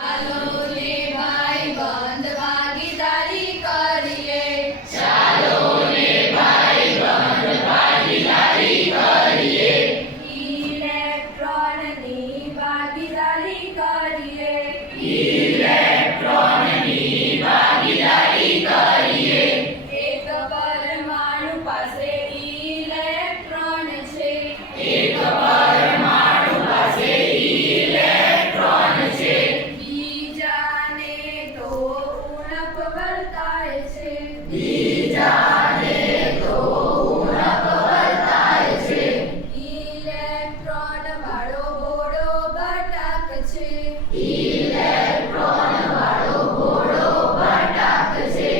ચાલો ને ભાઈ બંધ ભાગીદારી કરીએ. ચાલો ને ભાઈ બંધ ભાગીદારી કરીએ. ઇલેક્ટ્રોનની ભાગીદારી કરીએ. ઇલેક્ટ્રોનની ભાગીદારી કરીએ. એક પરમાણુ પાસે ઇલેક્ટ્રોન છે. એક પરમાણુ પાસે ઇલેક્ટ્રોન છે. બીજાને તો ઉણપ વર્તાય છે. બીજાને તો ઉણપ વર્તાય છે. ઇલેક્ટ્રોન વાળો ઘોડો ભટક છે. ઇલેક્ટ્રોન વાળો ઘોડો ભટક છે.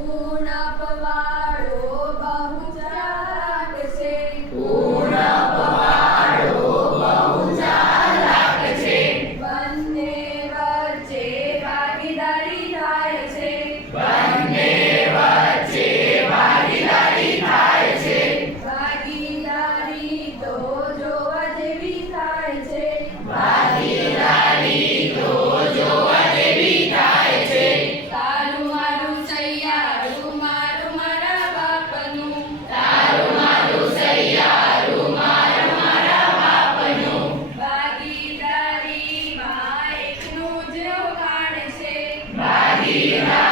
ઉણપ વાળો બહુ ચાલાક છે. ઉણપ વાળો બહુ ચાલાક છે. બંને વચ્ચે ભાગીદારી થાય છે. બંને વચ્ચે ભાગીદારી થાય છે. ભાગીદારી તો જોવા જેવી થાય છે. ભાગીદારી તો જોવા જેવી થાય છે. તારું મારું સૈયારું મારું મારા બાપનું. તારું મારું સૈયારું મારું મારા બાપનું. ભાગીદારીમાં એકનું જ રોકાણ છે. ભાગીદારી